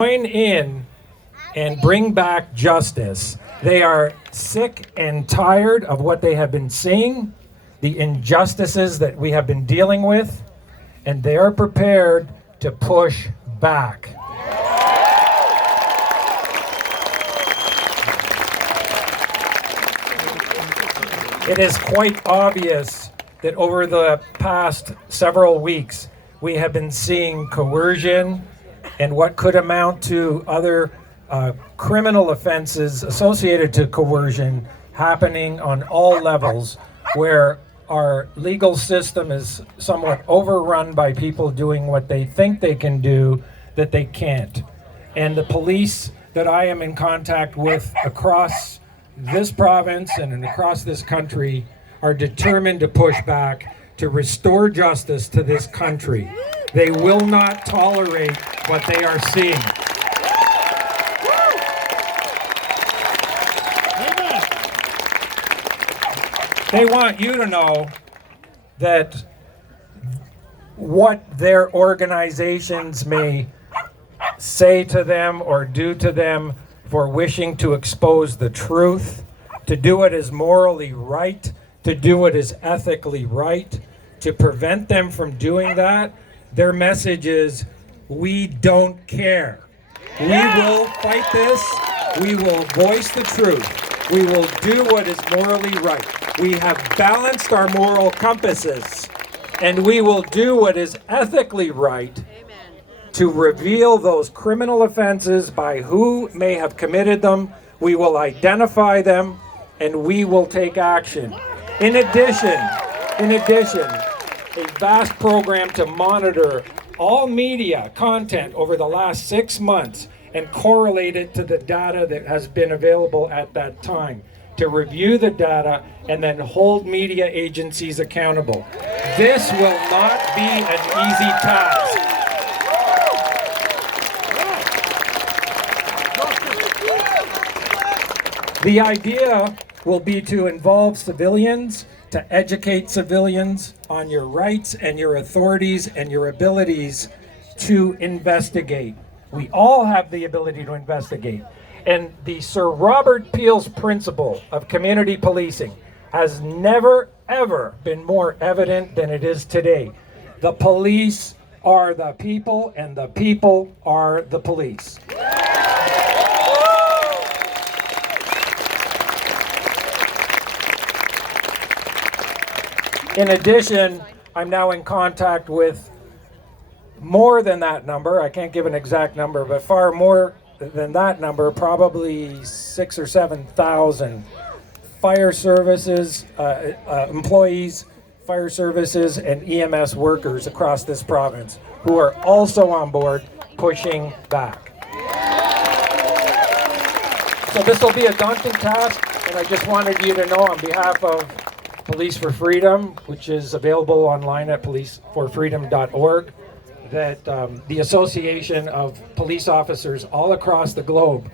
Join in and bring back justice. They are sick and tired of what they have been seeing, the injustices that we have been dealing with, and they are prepared to push back. It is quite obvious that over the past several weeks, we have been seeing coercion and what could amount to other criminal offenses associated to coercion happening on all levels, where our legal system is somewhat overrun by people doing what they think they can do that they can't. And the police that I am in contact with across this province and across this country are determined to push back to restore justice to this country. They will not tolerate what they are seeing. They want you to know that what their organizations may say to them or do to them for wishing to expose the truth, to do what is morally right, to do what is ethically right, to prevent them from doing that, their message is, we don't care. We will fight this. We will voice the truth. We will do what is morally right. We have balanced our moral compasses, and we will do what is ethically right to reveal those criminal offenses by who may have committed them. We will identify them, and we will take action. In addition, a vast program to monitor all media content over the last 6 months and correlate it to the data that has been available at that time, to review the data and then hold media agencies accountable. This will not be an easy task. The idea will be to involve civilians, to educate civilians on your rights and your authorities and your abilities to investigate. We all have the ability to investigate. And the Sir Robert Peel's principle of community policing has never, ever been more evident than it is today. The police are the people, and the people are the police. In addition, I'm now in contact with more than that number. I can't give an exact number, but far more than that number, probably 6,000 or 7,000 fire services, employees, fire services, and EMS workers across this province who are also on board pushing back. So this will be a daunting task, and I just wanted you to know on behalf of Police for Freedom, which is available online at policeforfreedom.org, that the Association of Police Officers all across the globe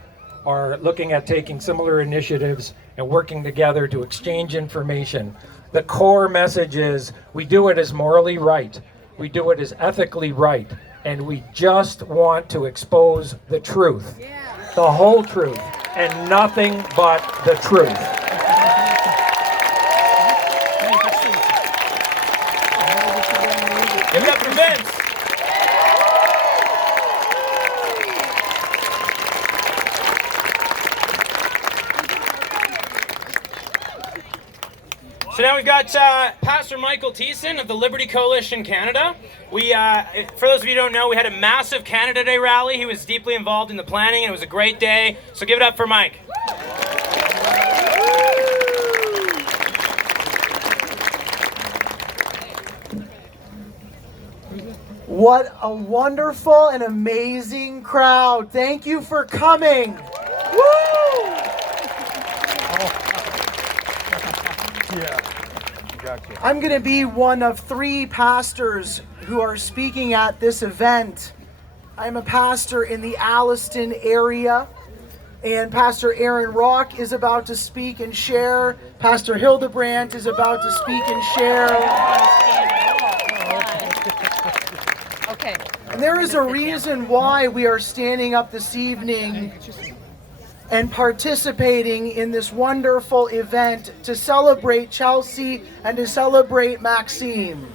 are looking at taking similar initiatives and working together to exchange information. The core message is we do it as morally right, we do it as ethically right, and we just want to expose the truth, the whole truth, and nothing but the truth. Give it up for Vince. So now we've got Pastor Michael Thiessen of the Liberty Coalition Canada. For those of you who don't know, we had a massive Canada Day rally. He was deeply involved in the planning, and it was a great day. So give it up for Mike. What a wonderful and amazing crowd. Thank you for coming. Woo! I'm going to be one of 3 pastors who are speaking at this event. I'm a pastor in the Alliston area, and Pastor Aaron Rock is about to speak and share. Pastor Hildebrandt is about to speak and share. Okay. And there is a reason why we are standing up this evening and participating in this wonderful event to celebrate Chelsea and to celebrate Maxime.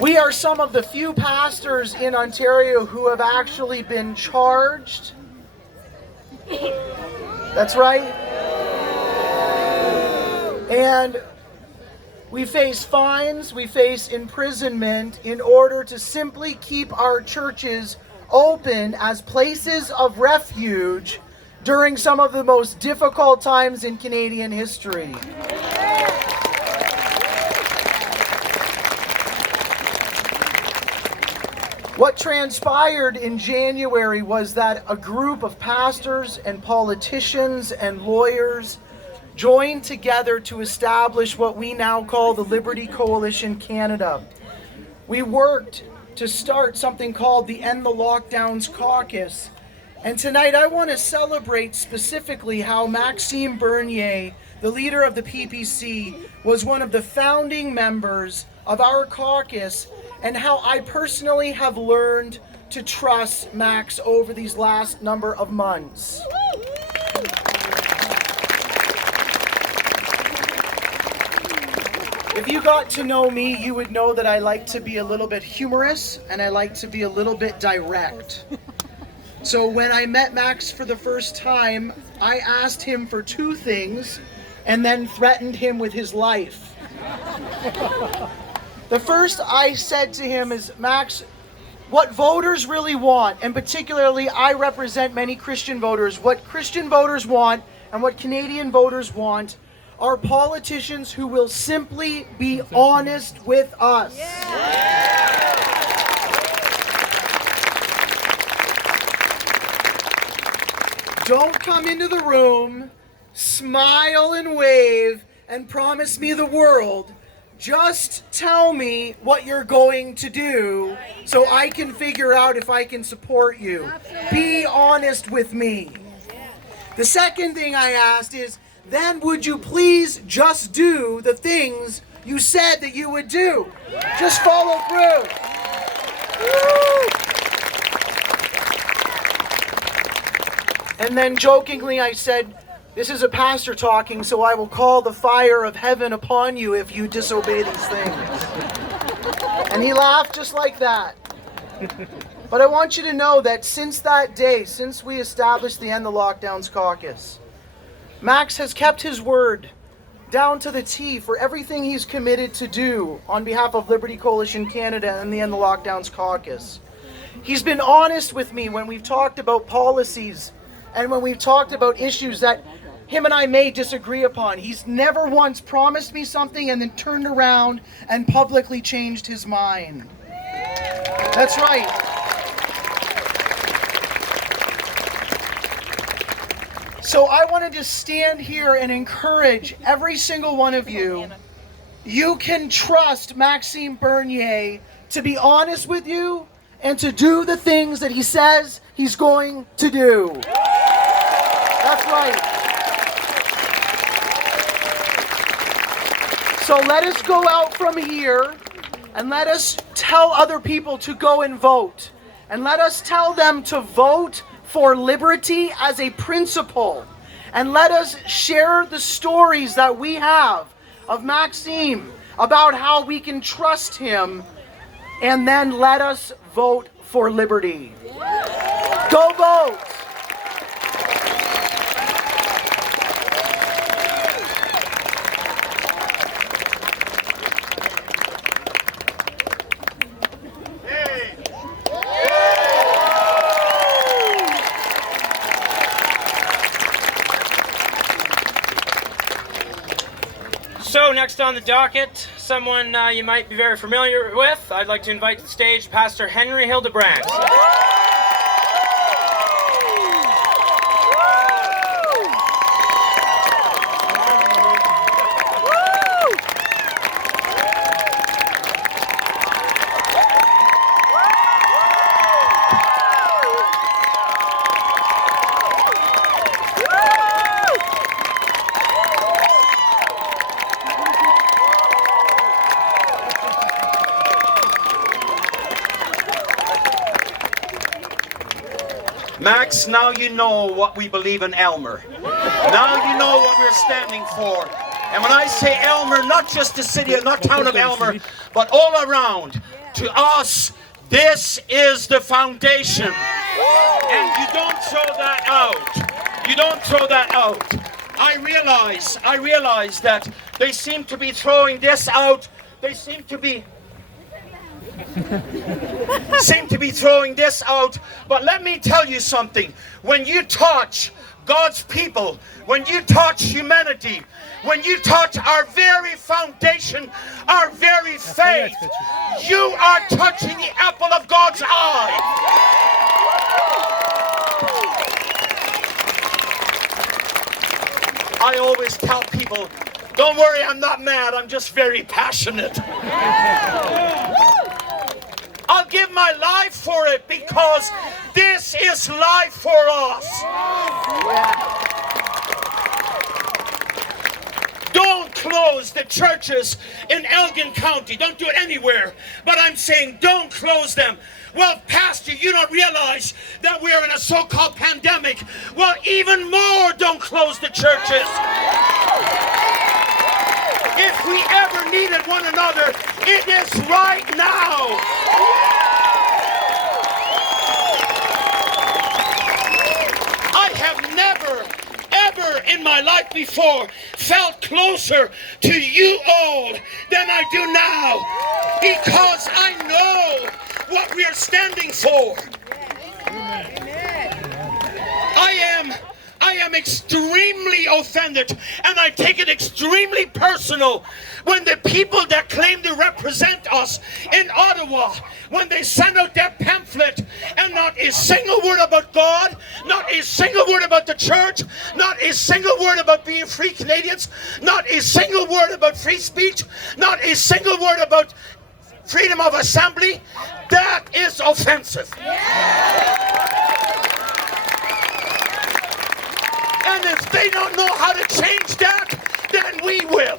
We are some of the few pastors in Ontario who have actually been charged. That's right. And we face fines, we face imprisonment in order to simply keep our churches open as places of refuge during some of the most difficult times in Canadian history. What transpired in January was that a group of pastors and politicians and lawyers joined together to establish what we now call the Liberty Coalition Canada. We worked to start something called the End the Lockdowns Caucus. And tonight I want to celebrate specifically how Maxime Bernier, the leader of the PPC, was one of the founding members of our caucus, and how I personally have learned to trust Max over these last number of months. If you got to know me, you would know that I like to be a little bit humorous and I like to be a little bit direct. So when I met Max for the first time, I asked him for two things and then threatened him with his life. The first I said to him is, Max, what voters really want, and particularly I represent many Christian voters, what Christian voters want and what Canadian voters want are politicians who will simply be honest with us. Don't come into the room, smile and wave, and promise me the world. Just tell me what you're going to do so I can figure out if I can support you. Be honest with me. The second thing I asked is, then would you please just do the things you said that you would do? Just follow through. And then jokingly I said, this is a pastor talking, so I will call the fire of heaven upon you if you disobey these things. And he laughed just like that. But I want you to know that since that day, since we established the End the Lockdowns Caucus, Max has kept his word down to the T for everything he's committed to do on behalf of Liberty Coalition Canada and the End the Lockdowns Caucus. He's been honest with me when we've talked about policies and when we've talked about issues that him and I may disagree upon. He's never once promised me something and then turned around and publicly changed his mind. That's right. So I wanted to stand here and encourage every single one of you. You can trust Maxime Bernier to be honest with you and to do the things that he says he's going to do. That's right. So let us go out from here and let us tell other people to go and vote. And let us tell them to vote for liberty as a principle. And let us share the stories that we have of Maxime about how we can trust him. And then let us vote for liberty. Go vote! So next on the docket, someone you might be very familiar with. I'd like to invite to the stage Pastor Henry Hildebrandt. Max, now you know what we believe in Aylmer. Now you know what we're standing for. And when I say Aylmer, not just the city, not town of Aylmer, but all around, to us, this is the foundation. And you don't throw that out. You don't throw that out. I realize that they seem to be throwing this out. They seem to be throwing this out. But let me tell you something. When you touch God's people, when you touch humanity, when you touch our very foundation, our very faith, you are touching the apple of God's eye. I always tell people, don't worry, I'm not mad, I'm just very passionate. I'll give my life for it because this is life for us. Don't close the churches in Elgin County. Don't do it anywhere. But I'm saying don't close them. Well, Pastor, you don't realize that we're in a so-called pandemic. Well, even more, don't close the churches. If we ever needed one another, it is right now. I have never, ever in my life before felt closer to you all than I do now, because I know what we are standing for. I am extremely offended, and I take it extremely personal when the people that claim to represent us in Ottawa, when they send out their pamphlet and not a single word about God, not a single word about the church, not a single word about being free Canadians, not a single word about free speech, not a single word about freedom of assembly, that is offensive. And if they don't know how to change that, then we will.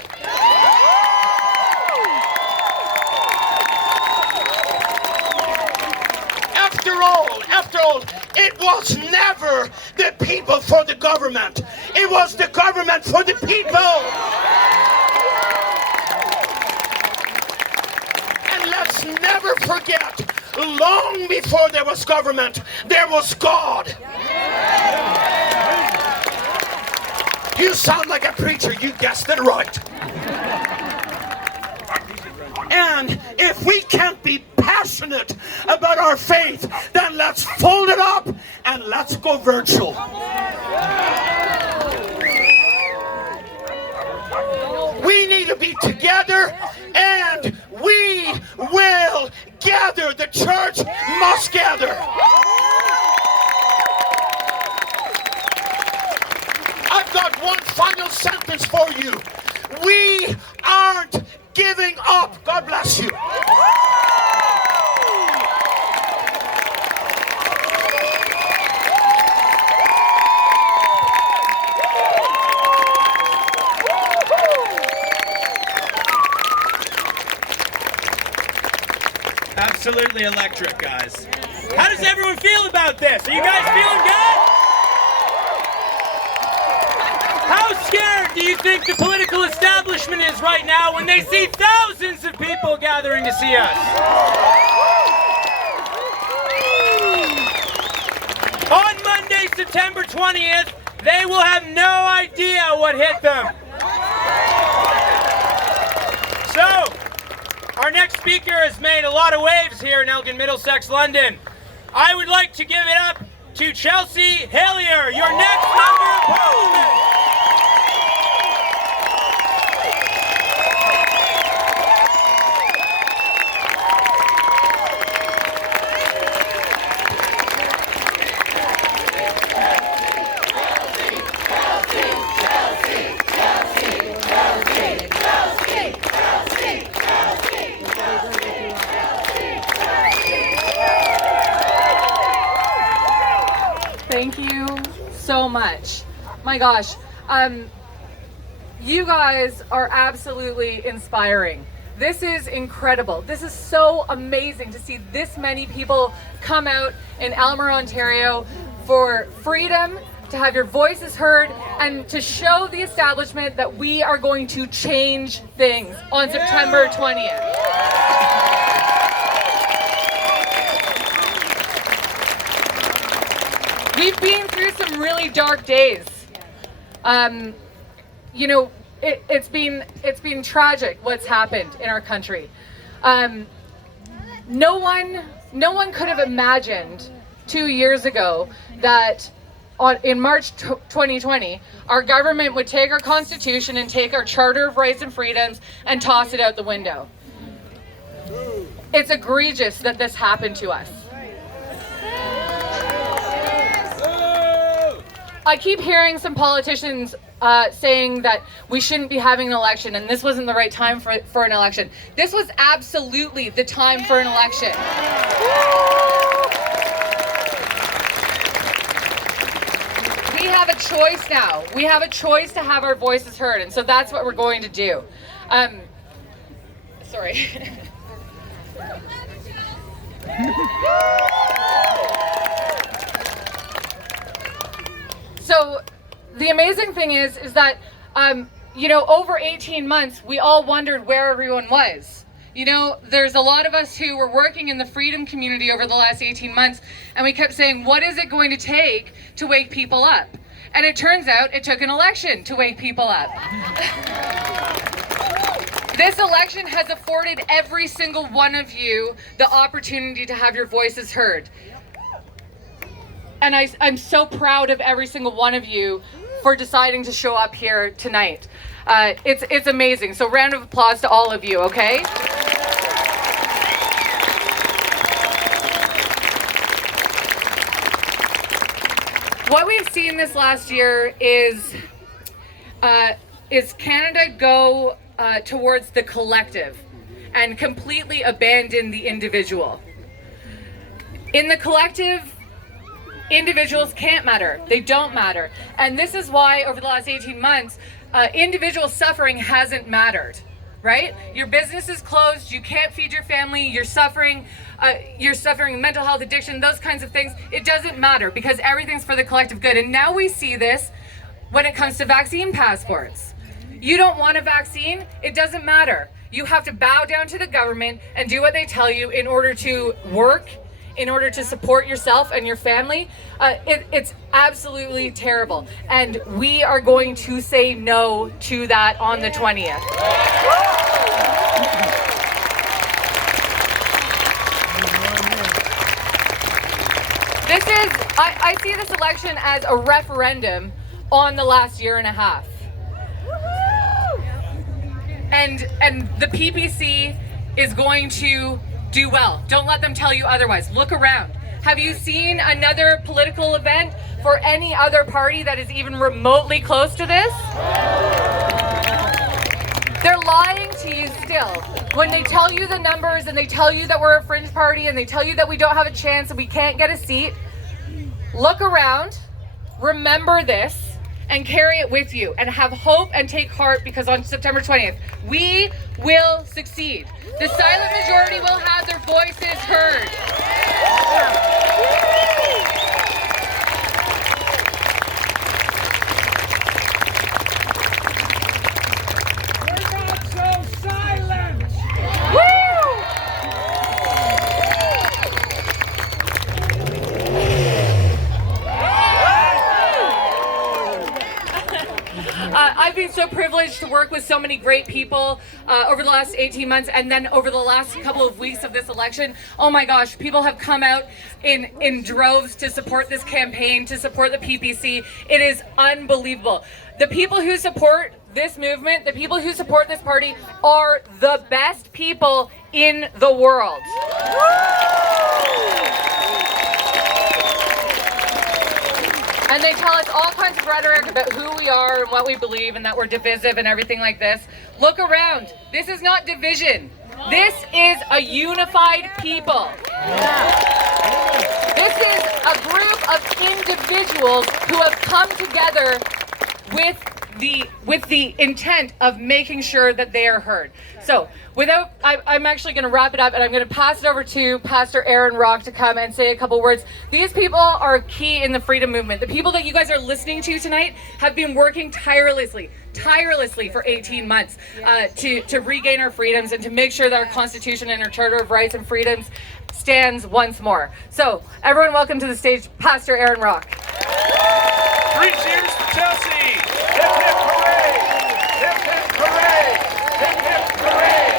After all, it was never the people for the government. It was the government for the people. And let's never forget, long before there was government, there was God. You sound like a preacher, you guessed it right. And if we can't be passionate about our faith, then let's fold it up and let's go virtual. We need to be together, and we will gather. The church must gather. I've got one final sentence for you. We aren't giving up. God bless you. Absolutely electric, guys. How does everyone feel about this? Are you guys feeling good? How scared do you think the political establishment is right now when they see thousands of people gathering to see us? On Monday, September 20th, they will have no idea what hit them. So, our next speaker has made a lot of waves here in Elgin, Middlesex, London. I would like to give it up to Chelsea Hillier, your next member of Parliament. Thank you so much. My gosh, you guys are absolutely inspiring. This is incredible. This is so amazing to see this many people come out in Aylmer, Ontario for freedom, to have your voices heard, and to show the establishment that we are going to change things on September 20th. We've been through some really dark days. You know, it's been tragic what's happened in our country. No one could have imagined 2 years ago that in March 2020, our government would take our Constitution and take our Charter of Rights and Freedoms and toss it out the window. It's egregious that this happened to us. I keep hearing some politicians saying that we shouldn't be having an election and this wasn't the right time for an election. This was absolutely the time for an election. We have a choice now. We have a choice to have our voices heard, and so that's what we're going to do. Sorry. So the amazing thing is that, you know, over 18 months, we all wondered where everyone was. You know, there's a lot of us who were working in the freedom community over the last 18 months, and we kept saying, what is it going to take to wake people up? And it turns out it took an election to wake people up. This election has afforded every single one of you the opportunity to have your voices heard. And I'm so proud of every single one of you for deciding to show up here tonight. It's amazing. So round of applause to all of you, okay? What we've seen this last year is Canada go towards the collective and completely abandon the individual. In the collective, individuals can't matter. They don't matter. And this is why over the last 18 months, individual suffering hasn't mattered, right? Your business is closed, you can't feed your family, you're suffering mental health, addiction, those kinds of things. It doesn't matter because everything's for the collective good. And now we see this when it comes to vaccine passports. You don't want a vaccine, it doesn't matter. You have to bow down to the government and do what they tell you in order to work, in order to support yourself and your family. It's absolutely terrible. And we are going to say no to that on the 20th. I see this election as a referendum on the last year and a half. And the PPC is going to do well. Don't let them tell you otherwise. Look around. Have you seen another political event for any other party that is even remotely close to this? They're lying to you still. When they tell you the numbers and they tell you that we're a fringe party and they tell you that we don't have a chance and we can't get a seat, look around, remember this, and carry it with you and have hope and take heart, because on September 20th, we will succeed. The silent majority will have their voices heard. We're not so silent! I've been so privileged to work with so many great people over the last 18 months, and then over the last couple of weeks of this election. Oh my gosh, people have come out in droves to support this campaign, to support the PPC. It is unbelievable. The people who support this movement, the people who support this party, are the best people in the world. And they tell us all kinds of rhetoric about who we are and what we believe and that we're divisive and everything like this. Look around. This is not division. This is a unified people. This is a group of individuals who have come together with with the intent of making sure that they are heard. So I'm actually going to wrap it up, and I'm going to pass it over to Pastor Aaron Rock to come and say a couple words. These people are key in the freedom movement. The people that you guys are listening to tonight have been working tirelessly for 18 months to regain our freedoms and to make sure that our Constitution and our Charter of Rights and Freedoms stands once more. So everyone, welcome to the stage, Pastor Aaron Rock. 3 cheers for Chelsea! Hip hip hooray! Hip hip hooray! Hip hip hooray!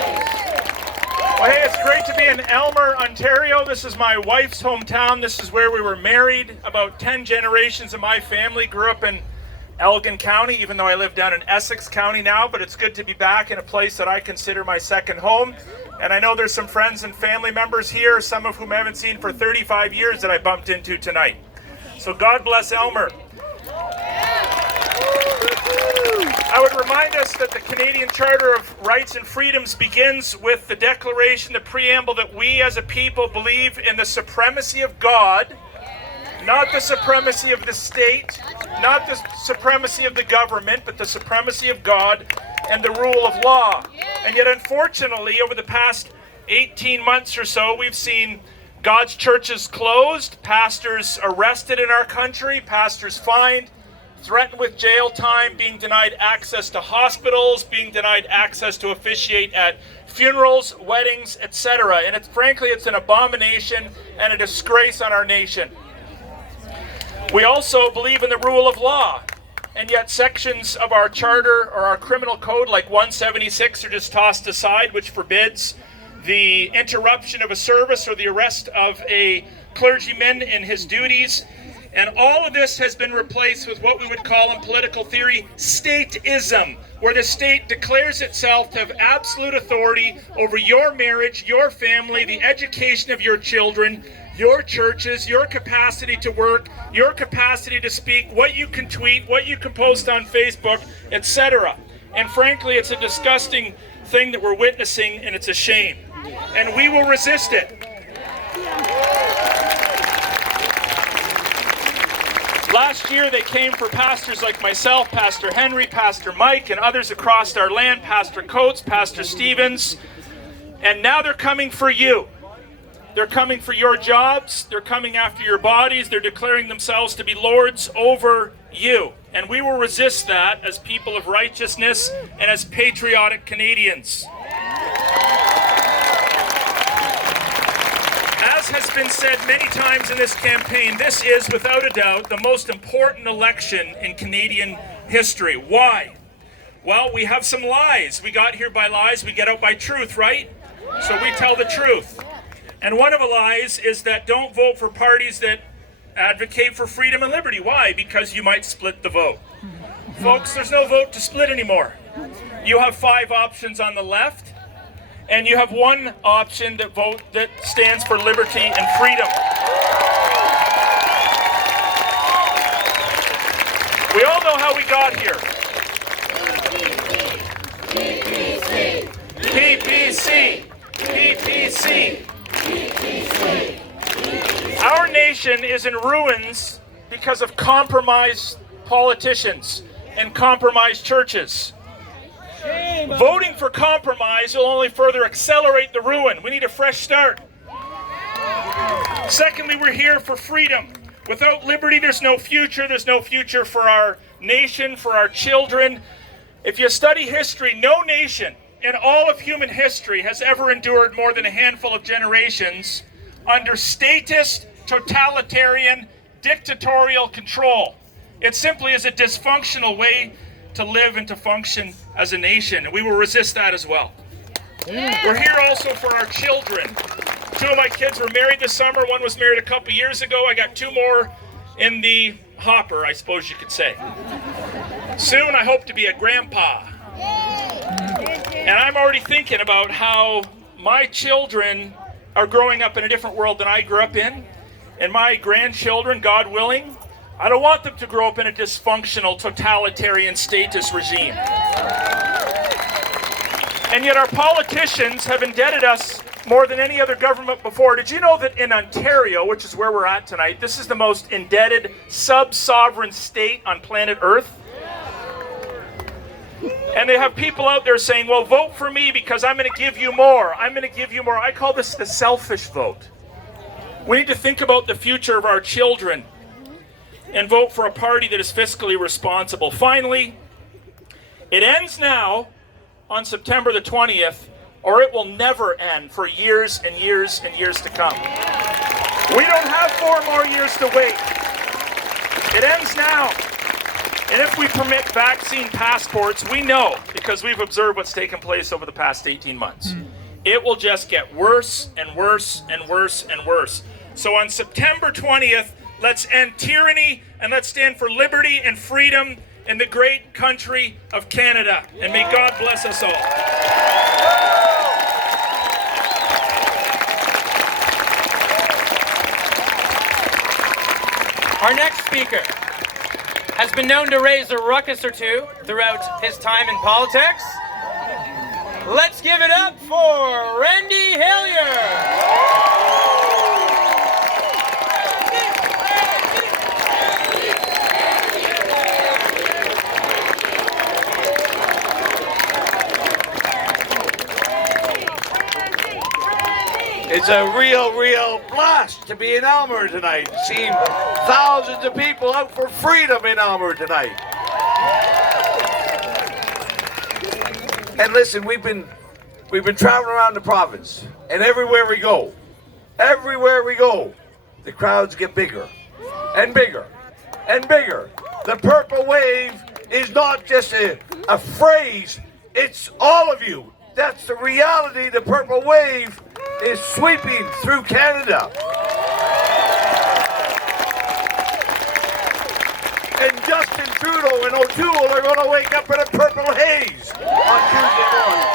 Well, hey, it's great to be in Aylmer, Ontario. This is my wife's hometown. This is where we were married. About 10 generations of my family grew up in Elgin County, even though I live down in Essex County now, but it's good to be back in a place that I consider my second home. And I know there's some friends and family members here, some of whom I haven't seen for 35 years that I bumped into tonight. So God bless Aylmer. I would remind us that the Canadian Charter of Rights and Freedoms begins with the declaration, the preamble, that we as a people believe in the supremacy of God, not the supremacy of the state, not the supremacy of the government, but the supremacy of God and the rule of law. And yet, unfortunately, over the past 18 months or so, we've seen God's churches closed, pastors arrested in our country, pastors fined, threatened with jail time, being denied access to hospitals, being denied access to officiate at funerals, weddings, etc. And frankly, it's an abomination and a disgrace on our nation. We also believe in the rule of law, and yet sections of our charter or our criminal code, like 176, are just tossed aside, which forbids the interruption of a service or the arrest of a clergyman in his duties. And all of this has been replaced with what we would call in political theory stateism, where the state declares itself to have absolute authority over your marriage, your family, the education of your children, your churches, your capacity to work, your capacity to speak, what you can tweet, what you can post on Facebook, etc. And frankly, it's a disgusting thing that we're witnessing, and it's a shame. And we will resist it. Last year, they came for pastors like myself, Pastor Henry, Pastor Mike, and others across our land, Pastor Coates, Pastor Stevens, and now they're coming for you. They're coming for your jobs. They're coming after your bodies. They're declaring themselves to be lords over you. And we will resist that as people of righteousness and as patriotic Canadians. As has been said many times in this campaign, this is, without a doubt, the most important election in Canadian history. Why? Well, we have some lies. We got here by lies. We get out by truth, right? So we tell the truth. And one of the lies is that don't vote for parties that advocate for freedom and liberty. Why? Because you might split the vote. Folks, there's no vote to split anymore. You have 5 options on the left, and you have one option that stands for liberty and freedom. We all know how we got here. PPC! PPC! PPC! Our nation is in ruins because of compromised politicians and compromised churches. Voting for compromise will only further accelerate the ruin. We need a fresh start. Secondly, we're here for freedom. Without liberty, there's no future. There's no future for our nation, for our children. If you study history, no nation in all of human history has ever endured more than a handful of generations under statist, totalitarian, dictatorial control. It simply is a dysfunctional way to live and to function as a nation, and we will resist that as well. We're here also for our children. 2 of my kids were married this summer. One was married a couple years ago. I got 2 more in the hopper, I suppose you could say. Soon I hope to be a grandpa. And I'm already thinking about how my children are growing up in a different world than I grew up in. And my grandchildren, God willing, I don't want them to grow up in a dysfunctional, totalitarian, statist regime. And yet our politicians have indebted us more than any other government before. Did you know that in Ontario, which is where we're at tonight, this is the most indebted sub-sovereign state on planet Earth? And they have people out there saying, well, vote for me because I'm going to give you more. I'm going to give you more. I call this the selfish vote. We need to think about the future of our children and vote for a party that is fiscally responsible. Finally, it ends now on September the 20th, or it will never end for years and years and years to come. We don't have 4 more years to wait. It ends now. And if we permit vaccine passports, we know, because we've observed what's taken place over the past 18 months, it will just get worse and worse and worse and worse. So on September 20th, let's end tyranny and let's stand for liberty and freedom in the great country of Canada. And may God bless us all. Our next speaker has been known to raise a ruckus or two throughout his time in politics. Let's give it up for Randy Hillier. It's a real blast to be in Aylmer tonight. Seeing thousands of people out for freedom in Aylmer tonight. And listen, we've been traveling around the province, and everywhere we go, the crowds get bigger and bigger and bigger. The purple wave is not just a phrase, it's all of you. That's the reality. The purple wave is sweeping through Canada. And Justin Trudeau and O'Toole are going to wake up in a purple haze on Tuesday morning.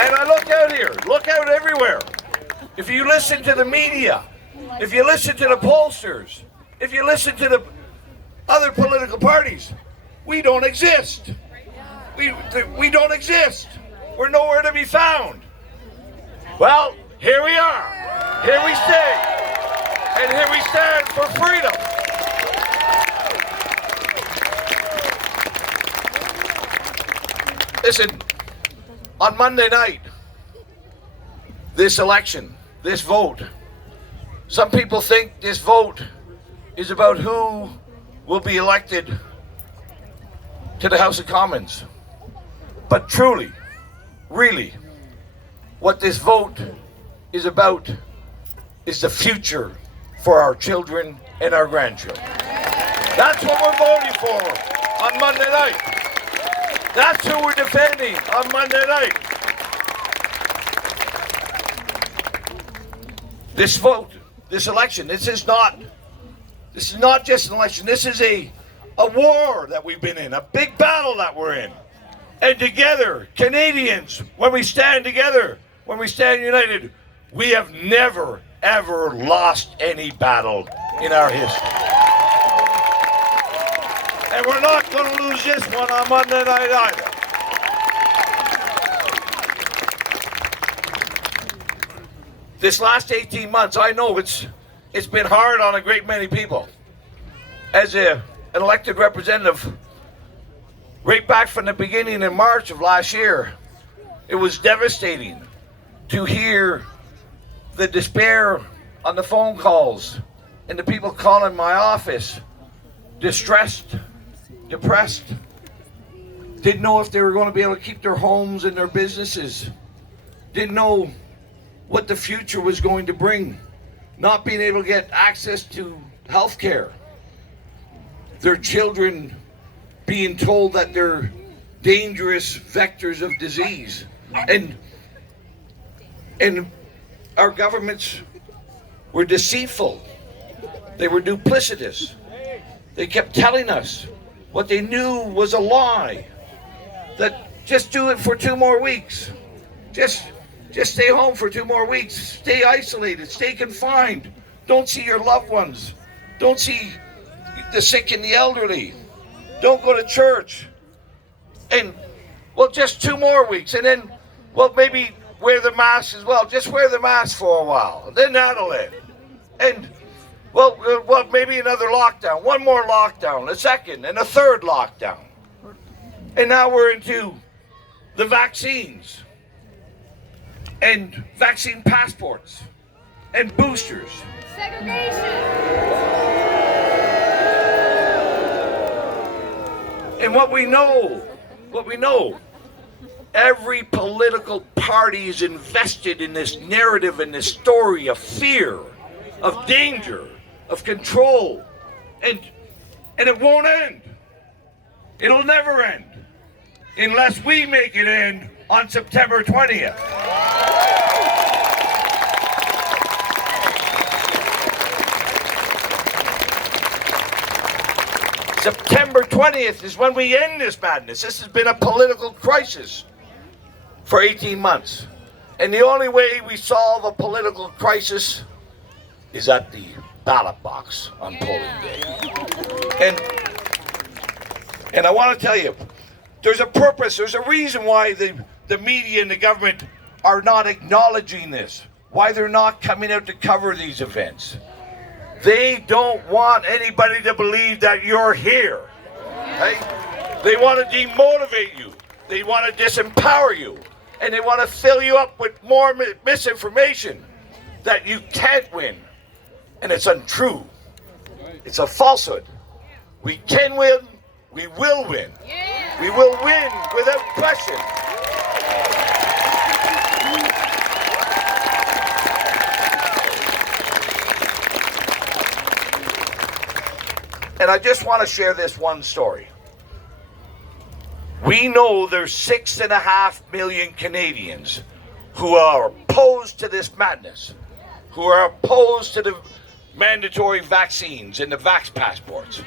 And I look out here, look out everywhere. If you listen to the media, if you listen to the pollsters, if you listen to the other political parties, we don't exist. We don't exist. We're nowhere to be found. Well, here we are. Here we stay. And here we stand for freedom. Listen, on Monday night, this election, this vote, some people think this vote is about who will be elected to the House of Commons. But truly, really, what this vote is about is the future for our children and our grandchildren. That's what we're voting for on Monday night. That's who we're defending on Monday night. This vote, this election, this is not just an election. This is a war that we've been in, a big battle that we're in. And together, Canadians, when we stand together, when we stand united, we have never, ever lost any battle in our history. And we're not going to lose this one on Monday night either. This last 18 months, I know it's been hard on a great many people. As an elected representative, right back from the beginning in March of last year, it was devastating to hear the despair on the phone calls and the people calling my office, distressed, depressed, didn't know if they were going to be able to keep their homes and their businesses, didn't know what the future was going to bring, not being able to get access to health care, their children being told that they're dangerous vectors of disease. And our governments were deceitful. They were duplicitous. They kept telling us what they knew was a lie. That just do it for 2 more weeks. Just stay home for 2 more weeks. Stay isolated. Stay confined. Don't see your loved ones. Don't see the sick and the elderly. Don't go to church. And, well, just 2 more weeks. And then, well, maybe wear the mask as well. Just wear the mask for a while. Then that'll end. And Well, maybe another lockdown, one more lockdown, a second, and a third lockdown. And now we're into the vaccines and vaccine passports and boosters. And what we know, every political party is invested in this narrative and this story of fear, of danger, of control, and it won't end. It'll never end unless we make it end on September 20th. September 20th is when we end this madness. This has been a political crisis for 18 months. And the only way we solve a political crisis is at the ballot box on polling day. And I want to tell you, there's a purpose, there's a reason why the media and the government are not acknowledging this, why they're not coming out to cover these events. They don't want anybody to believe that you're here. Right? They want to demotivate you. They want to disempower you. And they want to fill you up with more misinformation that you can't win. And it's untrue. It's a falsehood. We can win. We will win. We will win without question. And I just want to share this one story. We know there's 6.5 million Canadians who are opposed to this madness, who are opposed to the mandatory vaccines and the vax passports.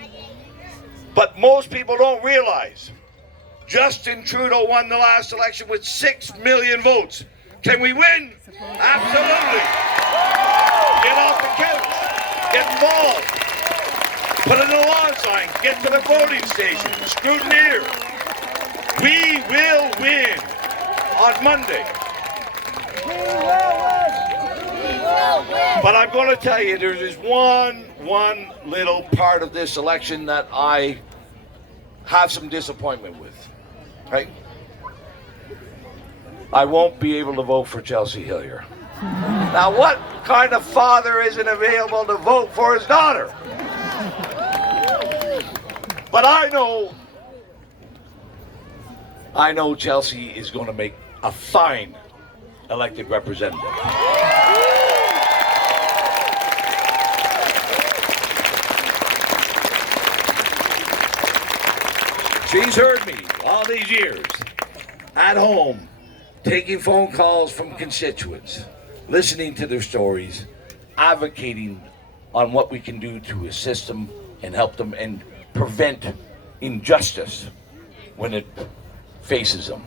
But most people don't realize Justin Trudeau won the last election with 6 million votes. Can we win? Absolutely. Get off the couch. Get involved. Put in a lawn sign. Get to the voting station. Scrutineer. We will win on Monday. But I'm going to tell you, there's this one little part of this election that I have some disappointment with. Right? I won't be able to vote for Chelsea Hillier. Now, what kind of father isn't available to vote for his daughter? But I know Chelsea is going to make a fine elected representative. She's heard me all these years at home, taking phone calls from constituents, listening to their stories, advocating on what we can do to assist them and help them and prevent injustice when it faces them.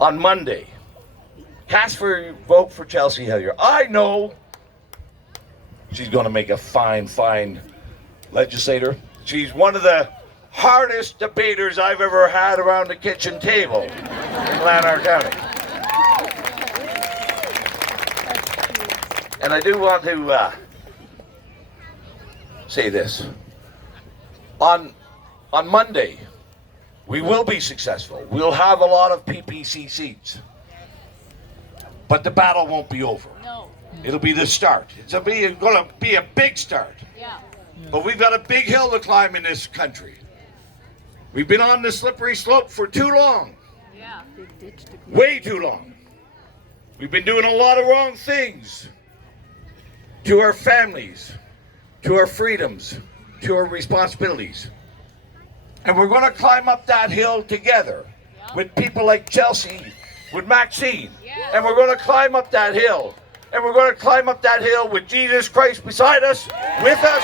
On Monday, cast for your vote for Chelsea Hillier. I know she's going to make a fine legislator. She's one of the hardest debaters I've ever had around the kitchen table in Lanark County. And I do want to say this. On Monday, we will be successful. We'll have a lot of PPC seats. But the battle won't be over. No. It'll be the start. It's going to be a big start. Yeah. But we've got a big hill to climb in this country. We've been on the slippery slope for too long. Yeah. Way too long. We've been doing a lot of wrong things to our families, to our freedoms, to our responsibilities. And we're going to climb up that hill together with people like Chelsea, with Maxine. And we're going to climb up that hill. And we're going to climb up that hill with Jesus Christ beside us, with us.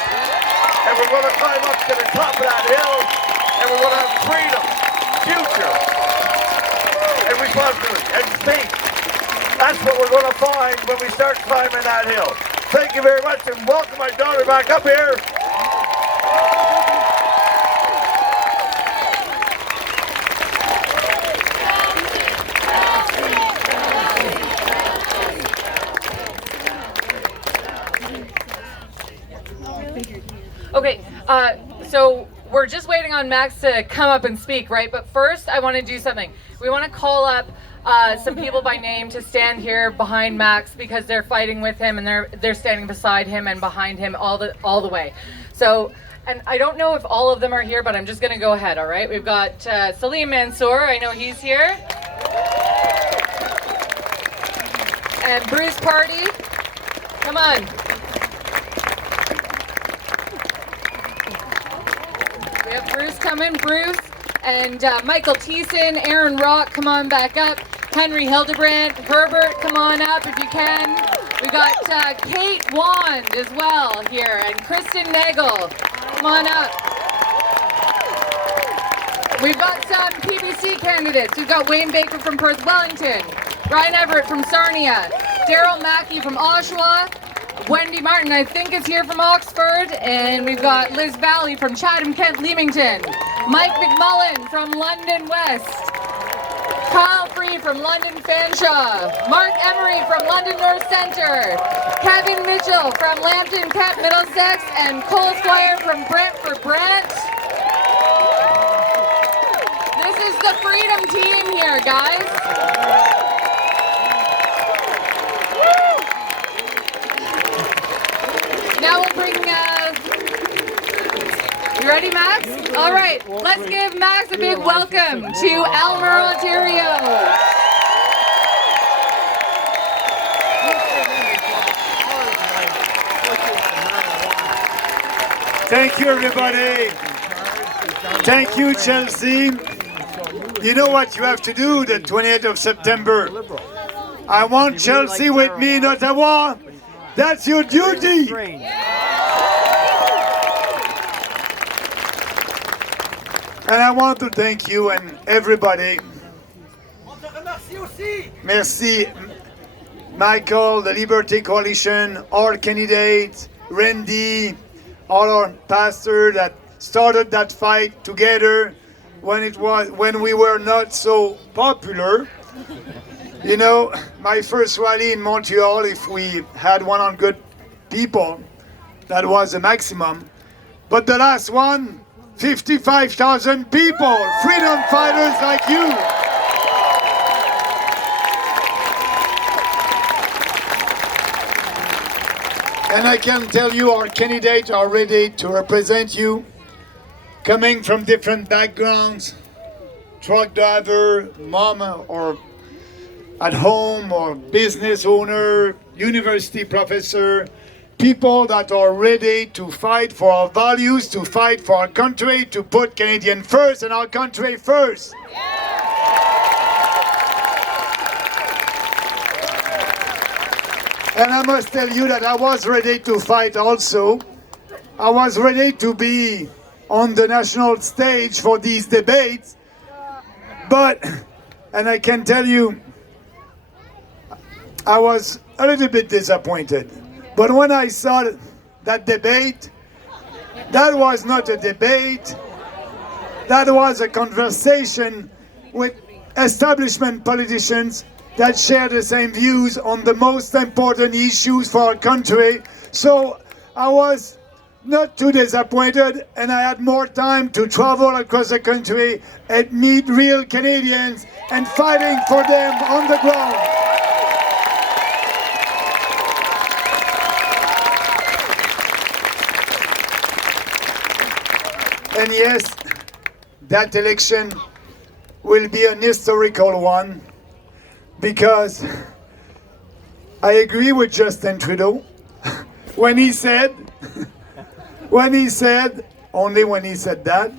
And we're going to climb up to the top of that hill. And we're going to have freedom, future, and responsibility, and faith. That's what we're going to find when we start climbing that hill. Thank you very much, and welcome my daughter back up here. So we're just waiting on Max to come up and speak, right? But first, I want to do something. We want to call up some people by name to stand here behind Max because they're fighting with him and they're standing beside him and behind him all the way. So, and I don't know if all of them are here, but I'm just going to go ahead. All right, we've got Salim Mansour. I know he's here, and Bruce Party. Come on. We have Bruce coming. Bruce and Michael Thiessen, Aaron Rock, come on back up. Henry Hildebrandt, Herbert, come on up if you can. We got Kate Wand as well here, and Kristen Nagel, come on up. We've got some PBC candidates. We've got Wayne Baker from Perth Wellington, Ryan Everett from Sarnia, Daryl Mackey from Oshawa, Wendy Martin, I think, is here from Oxford, and we've got Liz Valley from Chatham, Kent, Leamington, Mike McMullen from London West, Kyle Free from London Fanshawe, Mark Emery from London North Centre, Kevin Mitchell from Lambton, Kent, Middlesex, and Cole Squire from Brentford, Brant. This is the Freedom team here, guys. Now we'll bring, you ready, Max? All right, let's give Max a big welcome to Aylmer, Ontario. Thank you, everybody. Thank you, Chelsea. You know what you have to do the 28th of September. I want Chelsea with me in Ottawa. That's your duty. And I want to thank you and everybody. Merci, Michael, the Liberty Coalition, all candidates, Randy, all our pastors that started that fight together when we were not so popular. You know, my first rally in Montreal, if we had 100 people, that was the maximum. But the last one, 55,000 people, freedom fighters like you. And I can tell you our candidates are ready to represent you, coming from different backgrounds, truck driver, mama, or at home, or business owner, university professor, people that are ready to fight for our values, to fight for our country, to put Canadian first and our country first. And I must tell you that I was ready to fight also. I was ready to be on the national stage for these debates. But, and I can tell you, I was a little bit disappointed. But when I saw that debate, that was not a debate. That was a conversation with establishment politicians that share the same views on the most important issues for our country. So I was not too disappointed, and I had more time to travel across the country and meet real Canadians and fighting for them on the ground. And yes, that election will be an historical one, because I agree with Justin Trudeau when he said, only when he said that,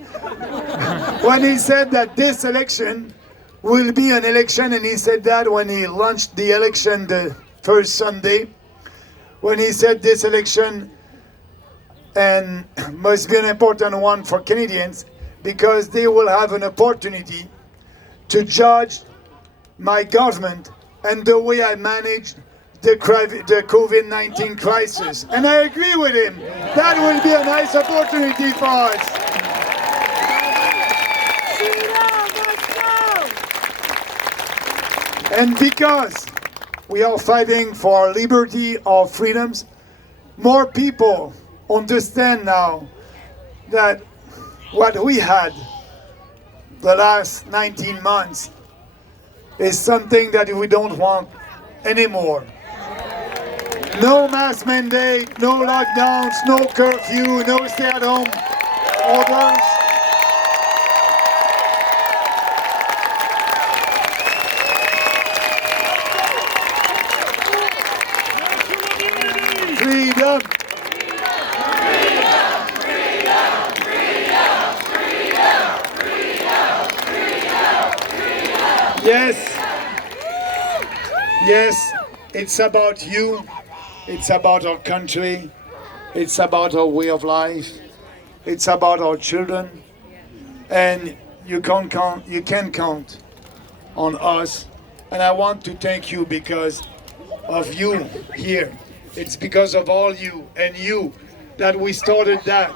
when he said that this election will be an election, and he said that when he launched the election the first Sunday, when he said this election and must be an important one for Canadians, because they will have an opportunity to judge my government and the way I managed the COVID-19 crisis. And I agree with him. That will be a nice opportunity for us. And because we are fighting for our liberty, our freedoms, more people understand now that what we had the last 19 months is something that we don't want anymore. No mask mandate, no lockdowns, no curfew, no stay-at-home orders. Freedom. Yes. Yes, it's about you. It's about our country. It's about our way of life. It's about our children. And you can count on us. And I want to thank you because of you here. It's because of all you and you that we started that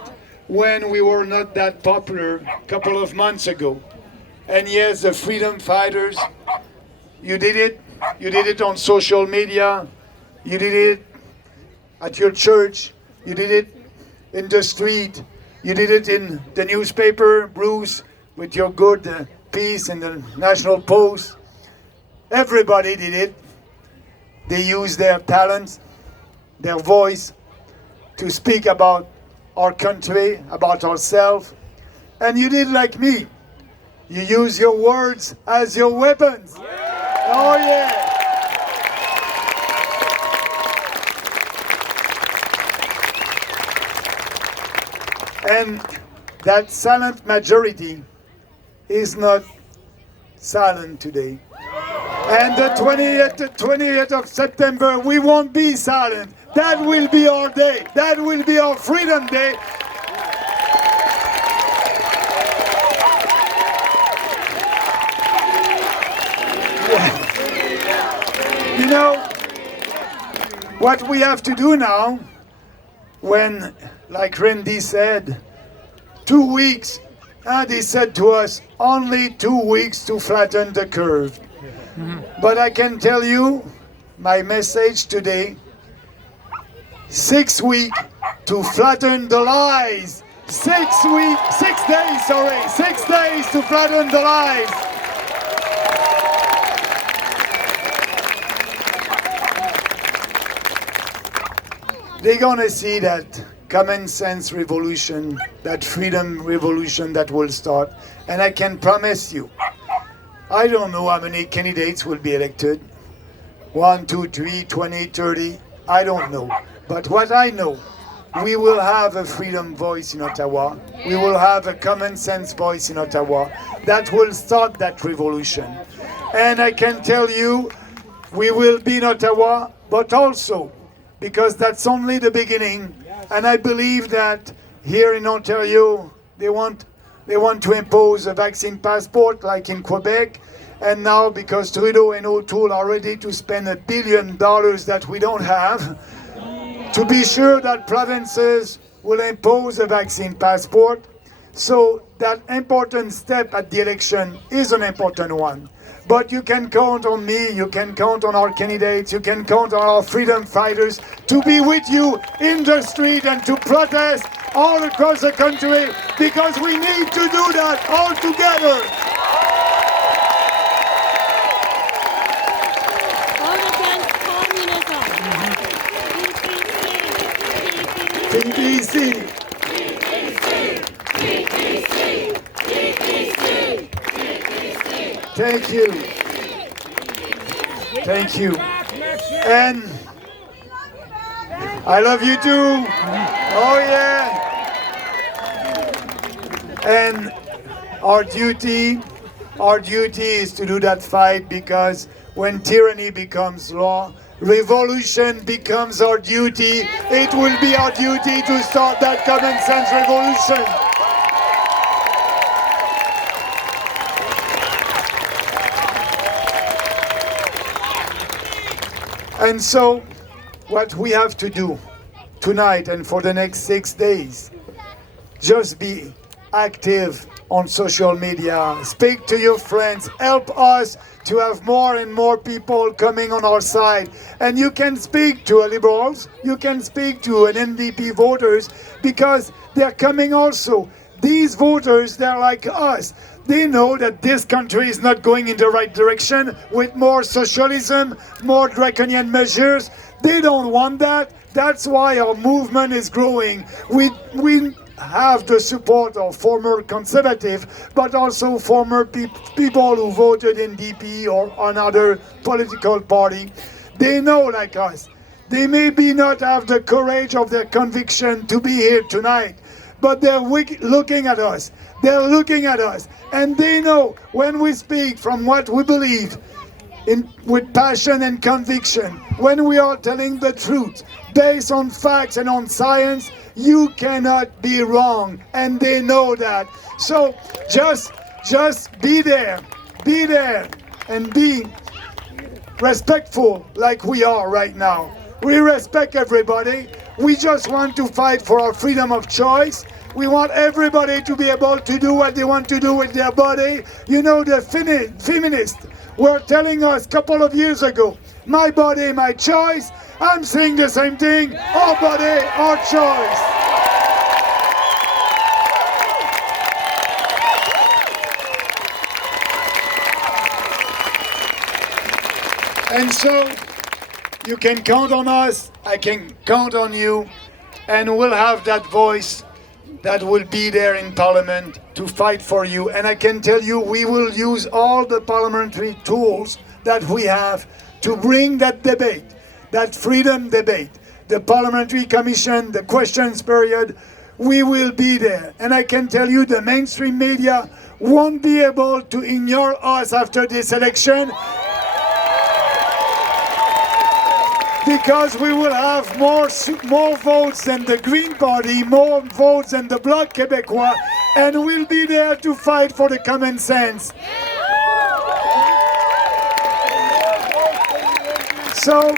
when we were not that popular a couple of months ago. And yes, the freedom fighters, you did it. You did it on social media. You did it at your church. You did it in the street. You did it in the newspaper, Bruce, with your good piece in the National Post. Everybody did it. They used their talents, their voice to speak about our country, about ourselves. And you did like me. You use your words as your weapons. Oh yeah. And that silent majority is not silent today. And the 28th of September, we won't be silent. That will be our day. That will be our Freedom Day. You know, what we have to do now, when, like Randy said, 2 weeks, they said to us, only 2 weeks to flatten the curve. But I can tell you, my message today, 6 weeks to flatten the lies. 6 days to flatten the lies. They're gonna see that common sense revolution, that freedom revolution that will start. And I can promise you, I don't know how many candidates will be elected. 1, 2, 3, 20, 30, I don't know. But what I know, we will have a freedom voice in Ottawa. We will have a common sense voice in Ottawa that will start that revolution. And I can tell you, we will be in Ottawa, but also, because that's only the beginning. And I believe that here in Ontario, they want to impose a vaccine passport like in Quebec. And now, because Trudeau and O'Toole are ready to spend $1 billion that we don't have, to be sure that provinces will impose a vaccine passport. So that important step at the election is an important one. But you can count on me, you can count on our candidates, you can count on our freedom fighters to be with you in the street and to protest all across the country, because we need to do that all together. PPC. Thank you. Thank you. And I love you too. Oh yeah. And our duty is to do that fight, because when tyranny becomes law, revolution becomes our duty. It will be our duty to start that common sense revolution. And so, what we have to do tonight and for the next 6 days, just be active on social media. Speak to your friends. Help us to have more and more people coming on our side. And you can speak to liberals, you can speak to an NDP voters, because they're coming also. These voters, they're like us. They know that this country is not going in the right direction with more socialism, more draconian measures. They don't want that. That's why our movement is growing. We have the support of former conservative, but also former people who voted in DP or another political party. They know, like us, they maybe not have the courage of their conviction to be here tonight, but they're looking at us. They're looking at us, and they know when we speak from what we believe with passion and conviction, when we are telling the truth based on facts and on science, you cannot be wrong, and they know that. So just be there, and be respectful like we are right now. We respect everybody. We just want to fight for our freedom of choice. We want everybody to be able to do what they want to do with their body. You know, the feminists were telling us a couple of years ago, my body, my choice. I'm saying the same thing, our body, our choice. And so, you can count on us, I can count on you, and we'll have that voice that will be there in Parliament to fight for you. And I can tell you, we will use all the parliamentary tools that we have to bring that debate, that freedom debate, the parliamentary commission, the questions period. We will be there. And I can tell you, the mainstream media won't be able to ignore us after this election, because we will have more votes than the Green Party, more votes than the Bloc Québécois, and we'll be there to fight for the common sense. So,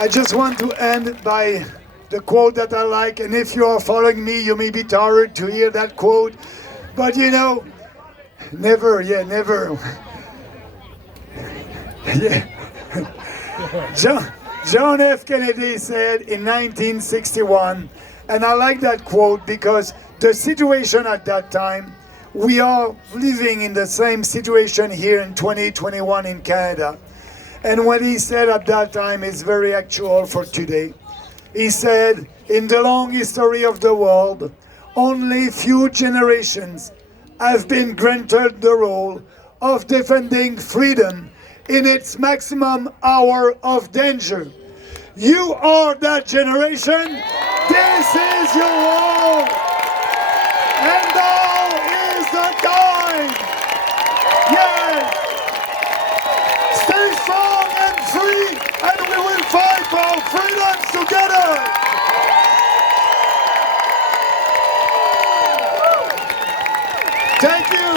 I just want to end by the quote that I like, and if you are following me, you may be tired to hear that quote, but you know, never. John F. Kennedy said in 1961, and I like that quote because the situation at that time, we are living in the same situation here in 2021 in Canada. And what he said at that time is very actual for today. He said, in the long history of the world, only few generations have been granted the role of defending freedom in its maximum hour of danger. You are that generation. This is your role. And now is the time. Yes. Stay strong and free, and we will fight for our freedoms together. Thank you.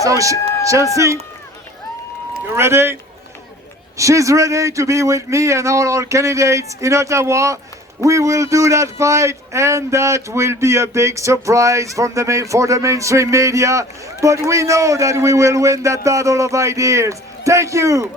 So Chelsea, you ready? She's ready to be with me and all our candidates in Ottawa. We will do that fight, and that will be a big surprise for the mainstream media. But we know that we will win that battle of ideas. Thank you.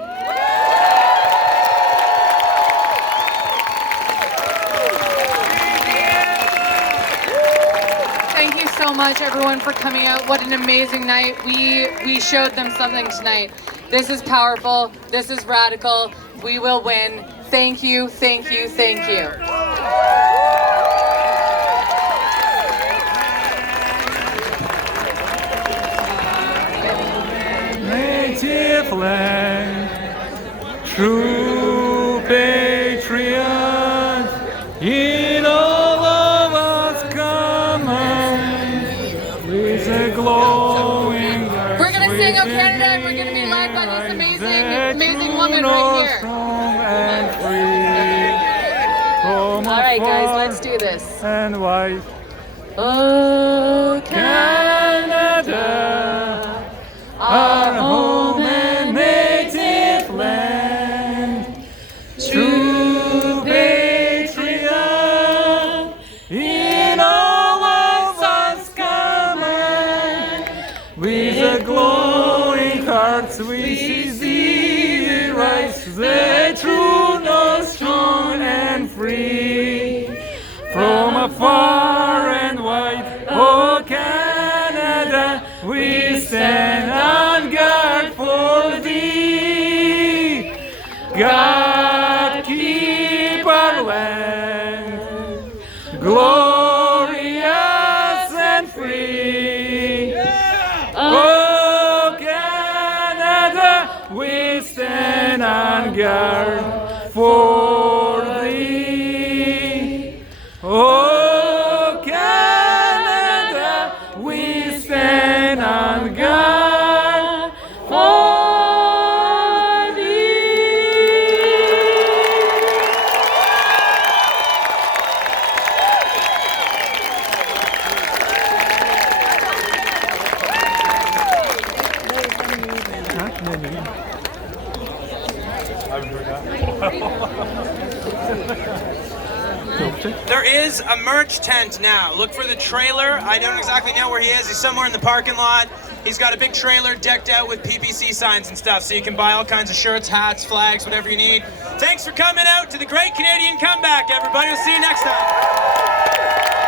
Thank you so much, everyone, for coming out. What an amazing night. We showed them something tonight. This is powerful. This is radical. We will win. Thank you, thank you, thank you. Native land, true patriot, in all of us common, with a glowing. We're gonna sing "O Canada," and we're gonna be led by this amazing woman right here. All right, guys, let's do this. And white Oh, Canada, our home and native land, true patriot in all of us common. With a glowing hearts we see the rise, the true north strong and free. From afar and wide, oh Canada, we stand on guard for thee. God keep our land glorious and free. Oh Canada, we stand on guard for thee. Oh Canada, we stand on guard for thee. There is a merch tent now. Look for the trailer. I don't exactly know where he is. He's somewhere in the parking lot. He's got a big trailer decked out with PPC signs and stuff, so you can buy all kinds of shirts, hats, flags, whatever you need. Thanks for coming out to the Great Canadian Comeback, everybody. We'll see you next time.